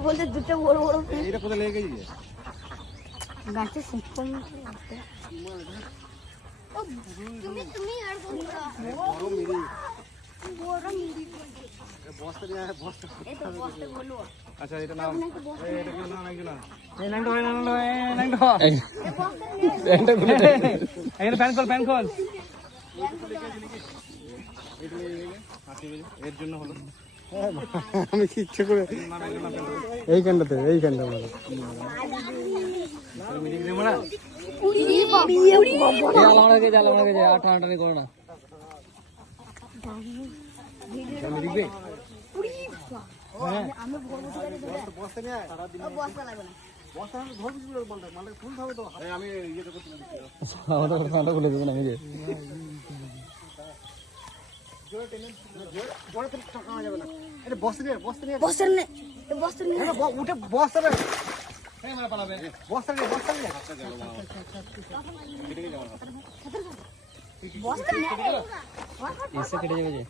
বলতে দুটো বড় বড় এটা কোথায় লেগে গেছে? গাছে শিক্ষণ তুমি আর বড় মিরি বস্তা নিয়ে আয়, বস্তা। আচ্ছা এটা নাম এটা কি নাম একজন এই নাংটো এখানে প্যান কল এর জন্য হলো আমি কি ইচ্ছে করে এইখানটাতে ঠান্ডা করো না খুলে দেবো না উঠে বস্তা কেটে যাবে যে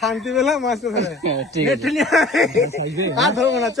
শান্তি পেলাম মাছটা ধরে। ঠিক আছে আর ধরবো না, চ।